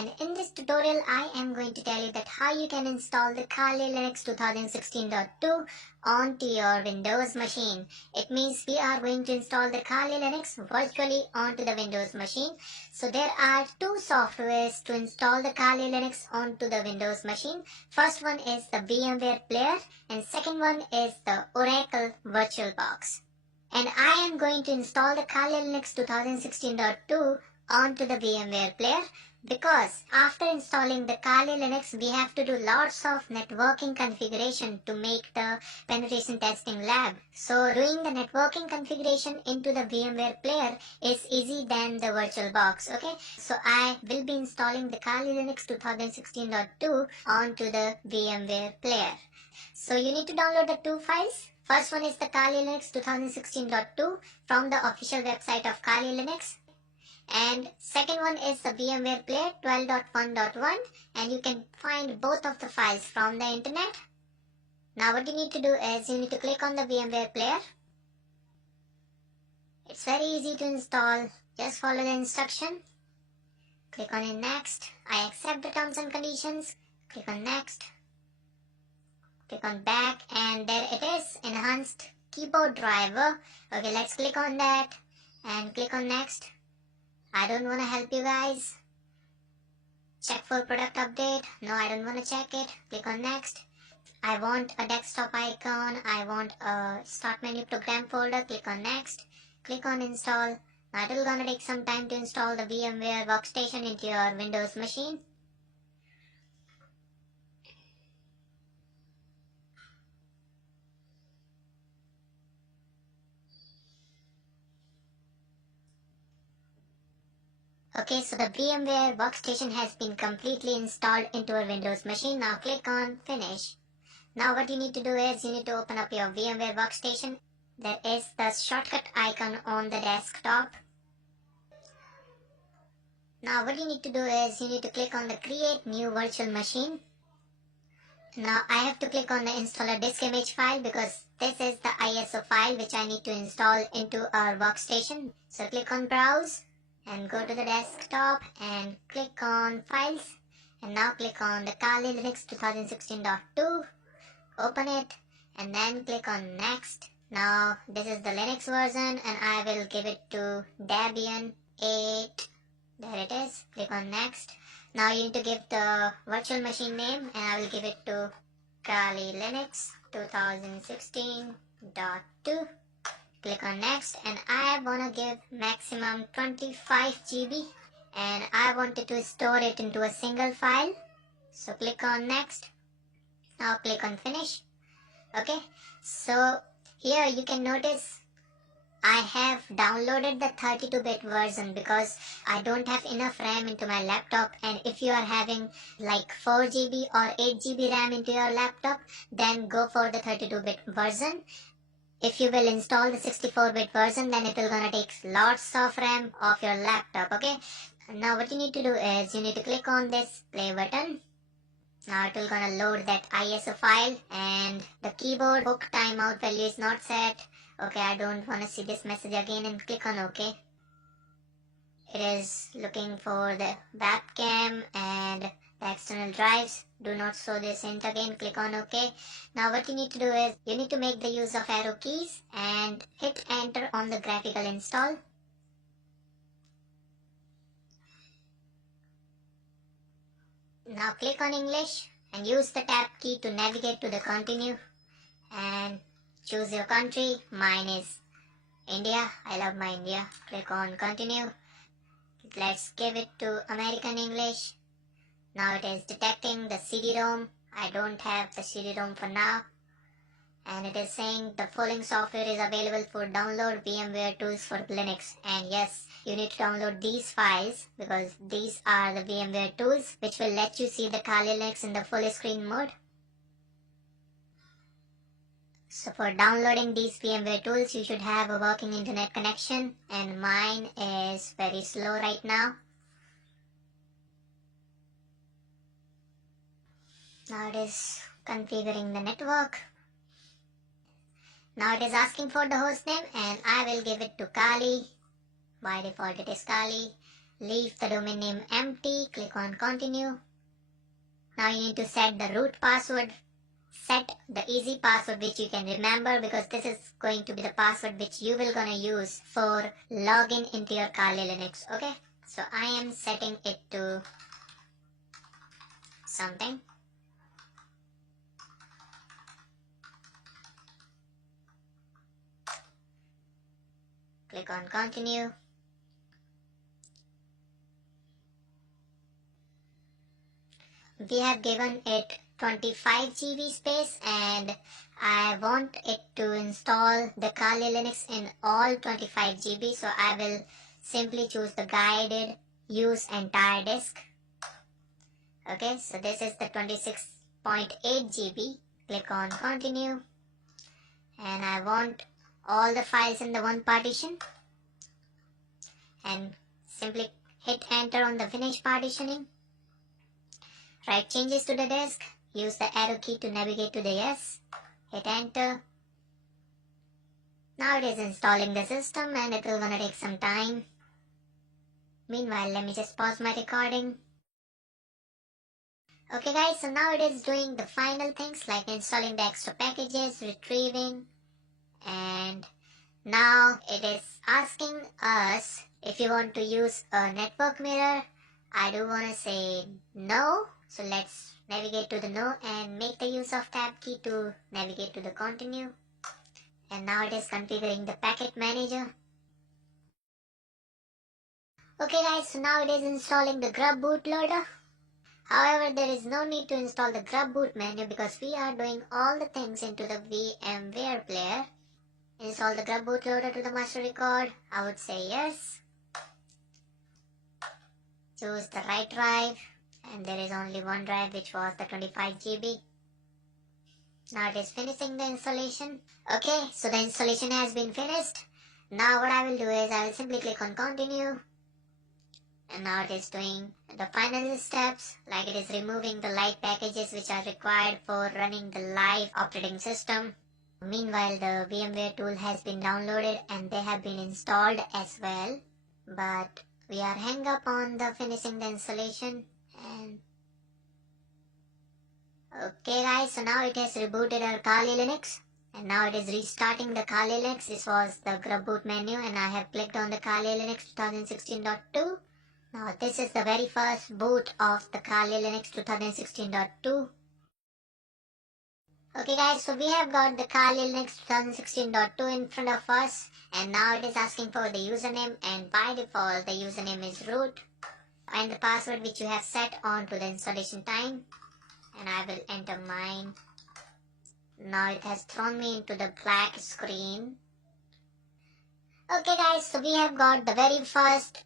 and in this tutorial I am going to tell you that how you can install the Kali Linux 2016.2 onto your Windows machine. It means we are going to install the Kali Linux virtually onto the Windows machine. So there are two softwares to install the Kali Linux onto the Windows machine. First one is the VMware Player and second one is the Oracle VirtualBox. And I am going to install the Kali Linux 2016.2 onto the VMware Player because after installing the Kali Linux we have to do lots of networking configuration to make the penetration testing lab. So doing the networking configuration into the VMware Player is easy than the VirtualBox. Okay, so I will be installing the Kali Linux 2016.2 onto the VMware Player. So you need to download the two files. First one is the Kali Linux 2016.2 from the official website of Kali Linux. And second one is the VMware Player 12.1.1 and you can find both of the files from the internet. Now what you need to do is you need to click on the VMware Player. It's very easy to install. Just follow the instruction. Click on in next. I accept the terms and conditions. Click on next. Click on back and there it is, enhanced keyboard driver. Okay, let's click on that and click on next. I don't want to help you guys. Check for product update. No, I don't want to check it. Click on next. I want a desktop icon. I want a start menu program folder. Click on next. Click on install. Now it will gonna take some time to install the VMware workstation into your Windows machine. Okay, so the VMware workstation has been completely installed into our Windows machine. Now click on finish. Now what you need to do is you need to open up your VMware workstation. There is the shortcut icon on the desktop. Now what you need to do is you need to click on the create new virtual machine. Now I have to click on the installer disk image file because this is the ISO file which I need to install into our workstation. So click on browse and go to the desktop and click on files and now click on the Kali Linux 2016.2, open it and then click on next. Now this is the Linux version and I will give it to Debian 8. There it is. Click on next. Now you need to give the virtual machine name and I will give it to Kali Linux 2016.2. Click on next and I want to give maximum 25 GB and I wanted to store it into a single file. So click on next. Now click on finish. Okay, so here you can notice I have downloaded the 32-bit version because I don't have enough RAM into my laptop, and if you are having like 4 GB or 8 GB RAM into your laptop, then go for the 32-bit version. If you will install the 64-bit version, then it will gonna take lots of RAM off your laptop. Okay, now what you need to do is you need to click on this play button. Now it will gonna load that ISO file and the keyboard hook timeout value is not set. Okay, I don't want to see this message again and click on OK. It is looking for the webcam and the external drives. Do not show this hint again. Click on OK. Now what you need to do is you need to make the use of arrow keys and hit enter on the graphical install. Now click on English and use the tab key to navigate to the continue and choose your country. Mine is India. I love my India. Click on continue. Let's give it to American English. Now it is detecting the CD-ROM. I don't have the CD-ROM for now. And it is saying the following software is available for download VMware tools for Linux. And yes, you need to download these files because these are the VMware tools which will let you see the Kali Linux in the full screen mode. So for downloading these VMware tools, you should have a working internet connection and mine is very slow right now. Now it is configuring the network. Now it is asking for the host name and I will give it to Kali. By default it is Kali. leave the domain name empty, click on continue. Now you need to set the root password. Set the easy password which you can remember, because this is going to be the password which you will gonna use for login into your Kali Linux. Okay, so I am setting it to something. Click on continue. We have given it 25 GB space, and I want it to install the Kali Linux in all 25 GB, so I will simply choose the guided use entire disk. Okay, so this is the 26.8 GB. Click on continue, and I want all the files in the one partition, and simply hit enter on the finish partitioning. Write changes to the disk, use the arrow key to navigate to the yes, hit enter. Now it is installing the system and it will gonna take some time. Meanwhile, let me just pause my recording. Okay guys, so now it is doing the final things like installing the extra packages, retrieving, and now it is asking us if you want to use a network mirror. I do want to say no, so let's navigate to the no and make the use of tab key to navigate to the continue. And now it is configuring the packet manager. Okay guys, so now it is installing the grub bootloader. However, there is no need to install the grub boot menu because we are doing all the things into the VMware player. Install the grub bootloader to the master record. I would say yes. Choose the right drive, and there is only one drive, which was the 25 GB. Now it is finishing the installation. Okay, so the installation has been finished. Now what I will do is I will simply click on continue. And now it is doing the final steps, like it is removing the light packages which are required for running the live operating system. Meanwhile, the VMware tool has been downloaded and they have been installed as well. But we are hung up on the finishing the installation. And okay guys, so now it has rebooted our Kali Linux. And now it is restarting the Kali Linux. This was the grub boot menu and I have clicked on the Kali Linux 2016.2. Now this is the very first boot of the Kali Linux 2016.2. Okay guys, so we have got the Kali Linux 2016.2 in front of us, and now it is asking for the username, and by default the username is root, and the password which you have set on to the installation time, and I will enter mine. Now it has thrown me into the black screen. Okay guys, so we have got the very first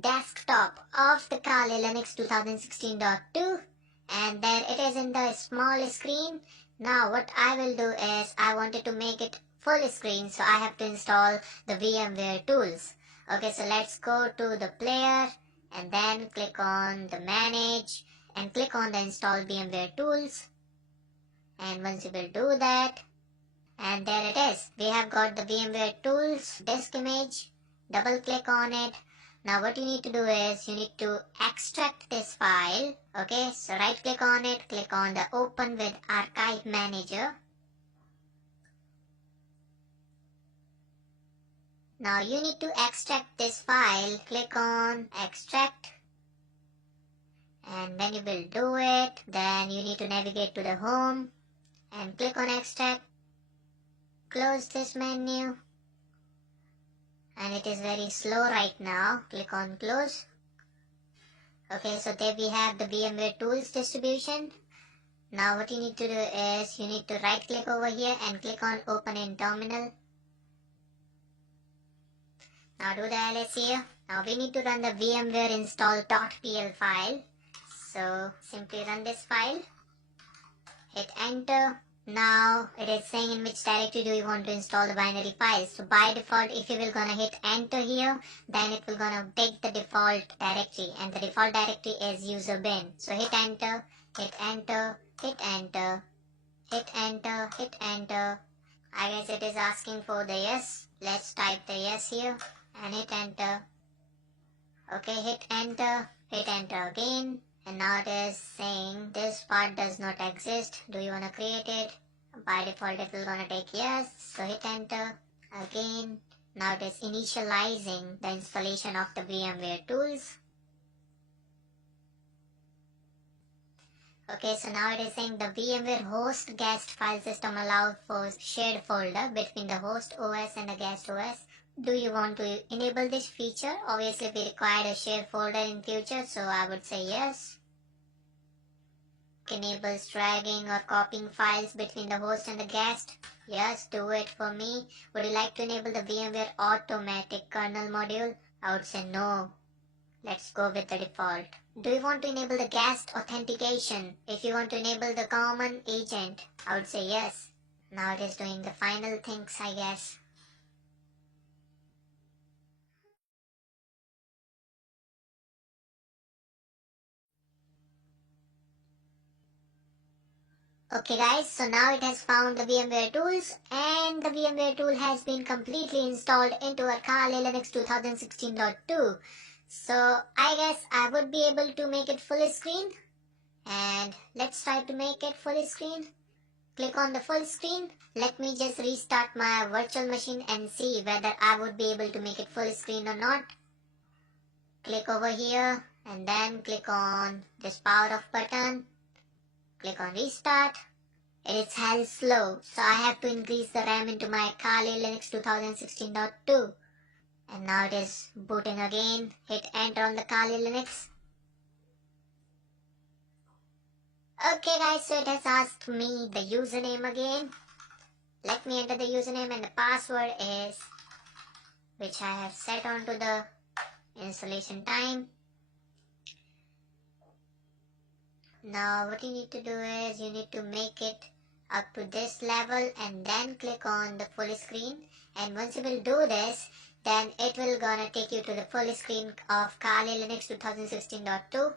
desktop of the Kali Linux 2016.2, and there it is in the small screen. Now what I will do is I wanted to make it full screen, so I have to install the VMware tools. Okay, so let's go to the player and then click on the manage and click on the install VMware tools. And once you will do that, and there it is, we have got the VMware tools disk image. Double click on it. Now what you need to do is you need to extract this file. Okay, so right click on it, click on the open with archive manager. Now you need to extract this file. Click on extract, and when you will do it, then you need to navigate to the home and click on extract. Close this menu. And it is very slow right now. Click on close. Okay, so there we have the VMware tools distribution. Now what you need to do is you need to right click over here and click on open in terminal. Now do the ls here. Now we need to run the VMware install.pl file. So simply run this file. Hit enter. Now it is saying in which directory do you want to install the binary files. So by default, if you will gonna hit enter here, then it will gonna take the default directory, and the default directory is user bin. So hit enter, hit enter, hit enter, hit enter, hit enter. I guess it is asking for the yes. Let's type the yes here and hit enter. Okay, hit enter again, and now it is saying this part does not exist. Do you want to create it? By default it will gonna take yes, so hit enter again. Now it is initializing the installation of the VMware tools. Okay, so now it is saying the VMware host guest file system allows for shared folder between the host OS and the guest OS. Do you want to enable this feature? Obviously we require a shared folder in future, so I would say yes. Enables dragging or copying files between the host and the guest. Yes, do it for me. Would you like to enable the VMware automatic kernel module? I would say no. Let's go with the default. Do you want to enable the guest authentication? If you want to enable the common agent, I would say yes. Now it is doing the final things, I guess. Okay guys, so now it has found the VMware tools and the VMware tool has been completely installed into our Kali Linux 2016.2. So I guess I would be able to make it full screen, and let's try to make it full screen. Click on the full screen. Let me just restart my virtual machine and see whether I would be able to make it full screen or not. Click over here and then click on this power off button. Click on restart. It is hell slow, so I have to increase the RAM into my Kali Linux 2016.2. And now it is booting again. Hit enter on the Kali Linux. Okay guys, so it has asked me the username again. Let me enter the username, and the password is, which I have set onto the installation time. Now what you need to do is you need to make it up to this level and then click on the full screen, and once you will do this, then it will gonna take you to the full screen of Kali Linux 2016.2.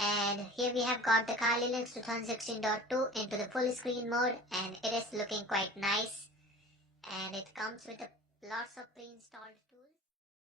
And here we have got the Kali Linux 2016.2 into the full screen mode, and it is looking quite nice, and it comes with lots of pre-installed